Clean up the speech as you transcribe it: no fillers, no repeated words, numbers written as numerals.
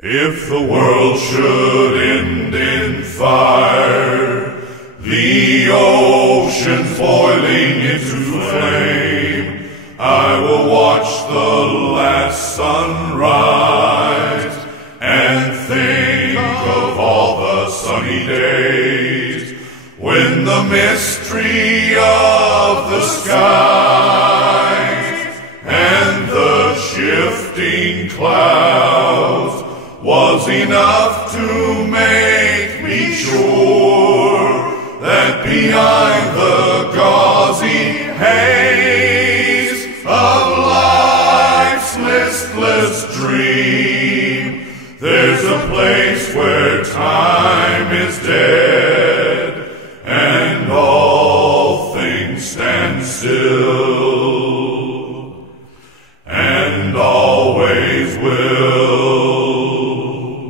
If the world should end in fire, the oceans boiling into flame, I will watch the last sunrise and think of all the sunny days when the mystery of the skies and the shifting clouds was enough to make me sure that behind the gauzy haze of life's listless dream, there's a place where time is dead.